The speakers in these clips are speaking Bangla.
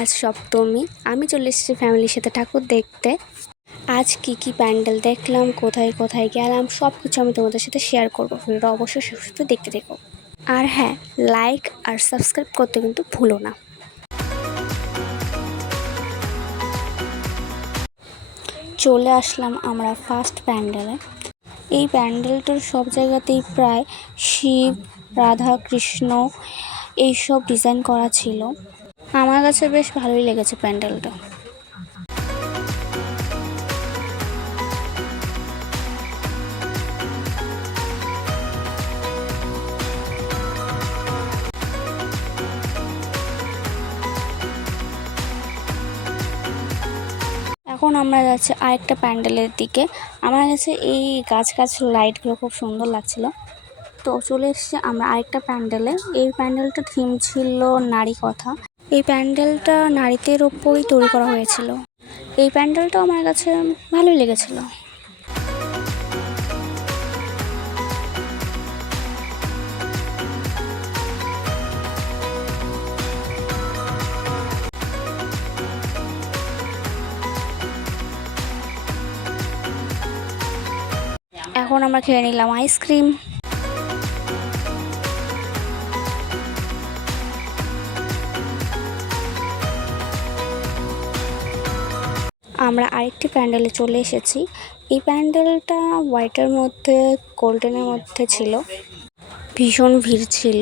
আজ সপ্তমী। আমি চলে এসেছি ফ্যামিলির সাথে ঠাকুর দেখতে। আজ কি প্যান্ডেল দেখলাম, কোথায় কোথায় গেলাম, সব কিছু আমি তোমাদের সাথে শেয়ার করবো। ভিডিওটা অবশ্যই শেষ পর্যন্ত দেখতে দেখো। আর হ্যাঁ, লাইক আর সাবস্ক্রাইব করতে কিন্তু ভুলো না। চলে আসলাম আমরা ফার্স্ট প্যান্ডেলে। এই প্যান্ডেলটার সব জায়গাতেই প্রায় শিব, রাধা, কৃষ্ণ এইসব ডিজাইন করা ছিল। আমার কাছে বেশ ভালোই লেগেছে প্যান্ডেলটা। এখন আমরা যাচ্ছি আরেকটা প্যান্ডেলের দিকে। আমার কাছে এই গাছ লাইটগুলো খুব সুন্দর লাগছিল, তো চলে এসেছি আমরা আরেকটা প্যান্ডেলে। এই প্যান্ডেলটা থিম ছিল নারী কথা। এই প্যান্ডেলটা নারীদের ওপরই তৈরি করা হয়েছিল। এই প্যান্ডেলটাও আমার কাছে ভালোই লেগেছিল। এখন আমরা খেয়ে নিলাম আইসক্রিম। আমরা আরেকটি প্যান্ডেলে চলে এসেছি। এই প্যান্ডেলটা হোয়াইটের মধ্যে গোল্ডেনের মধ্যে ছিল। ভীষণ ভিড় ছিল,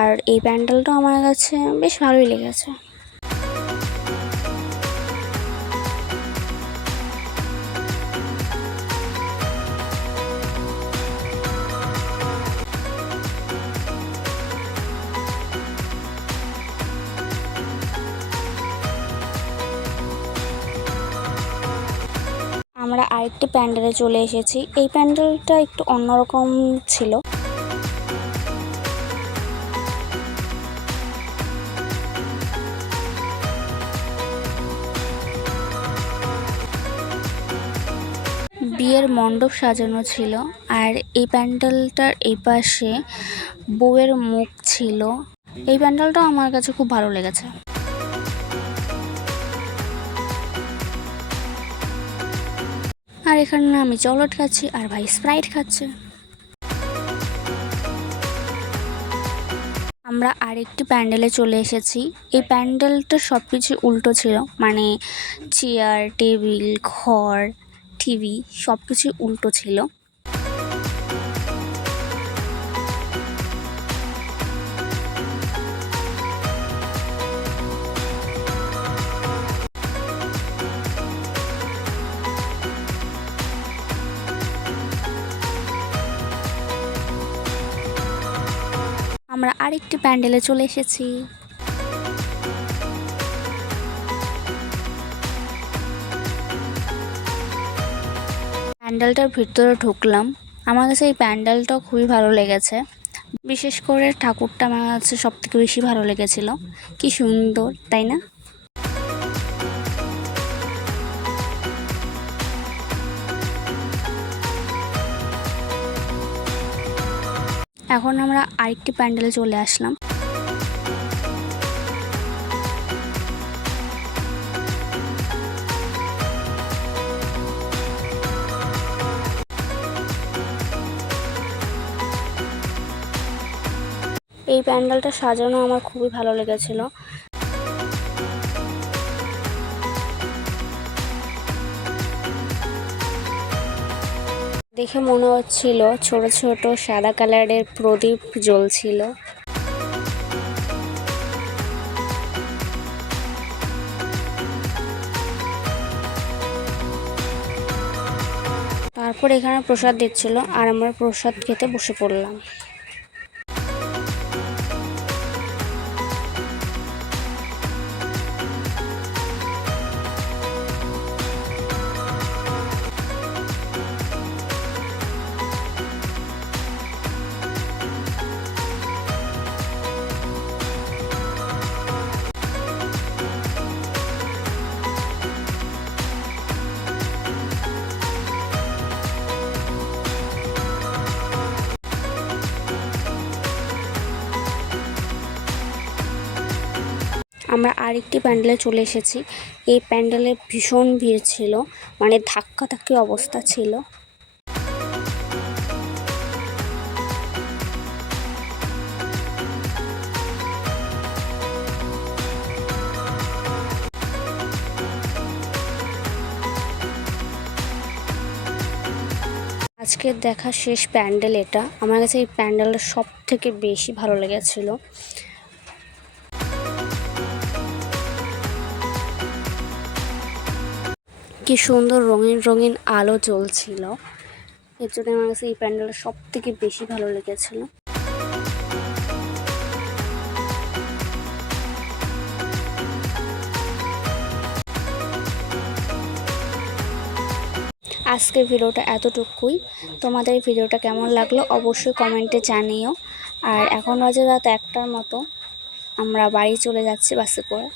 আর এই প্যান্ডেলটা আমার কাছে বেশ ভালোই লেগেছে। আমরা আরেকটি প্যান্ডেলে চলে এসেছি। এই প্যান্ডেলটা একটু অন্যরকম ছিল। বিয়ের মণ্ডপ সাজানো ছিল, আর এই প্যান্ডেলটার এই পাশে বউয়ের মুখ ছিল। এই প্যান্ডেলটাও আমার কাছে খুব ভালো লেগেছে। আর এখানে আমি চকলেট খাচ্ছি আর ভাই স্প্রাইট খাচ্ছে। আমরা আরেকটি প্যান্ডেলে চলে এসেছি। এই প্যান্ডেলটা সব কিছু উল্টো ছিল, মানে চেয়ার, টেবিল, ঘর, টিভি সব কিছু উল্টো ছিল। আমরা আরেকটি প্যান্ডেলে চলে এসেছি। প্যান্ডেলটার ভিতরে ঢুকলাম। আমার কাছে এই প্যান্ডেলটা খুবই ভালো লেগেছে। বিশেষ করে ঠাকুরটা আমার কাছে সব থেকে বেশি ভালো লেগেছিল। কি সুন্দর, তাই না? এখন আমরা আরেকটি প্যান্ডেলে চলে আসলাম। এই প্যান্ডেলটা সাজানো আমার খুবই ভালো লেগেছিল। দেখে মনে হচ্ছিল ছোট ছোট সাদা কালারের প্রদীপ জ্বলছিল। তারপর এখানে প্রসাদ দিচ্ছিল, আর আমরা প্রসাদ খেতে বসে পড়লাম। আরেকটি প্যান্ডেলে চলে এসেছি। এই প্যান্ডেলে ভীষণ ভিড় ছিল, মানে ধাক্কাধাক্কি অবস্থা ছিল। আজকের দেখা শেষ প্যান্ডেল এটা। আমার কাছে এই প্যান্ডেলটা সব থেকে বেশি ভালো লেগেছিল। কি সুন্দর রঙিন রঙিন আলো জ্বলছিল, এর জন্য আমার কাছে এই প্যান্ডেলটা সব থেকে বেশি ভালো লেগেছিল। আজকের ভিডিওটা এতটুকুই। তোমাদের এই ভিডিওটা কেমন লাগলো অবশ্যই কমেন্টে জানিও। আর এখন বাজে রাত 1টার মতো, আমরা বাড়ি চলে যাচ্ছি বাসে করে।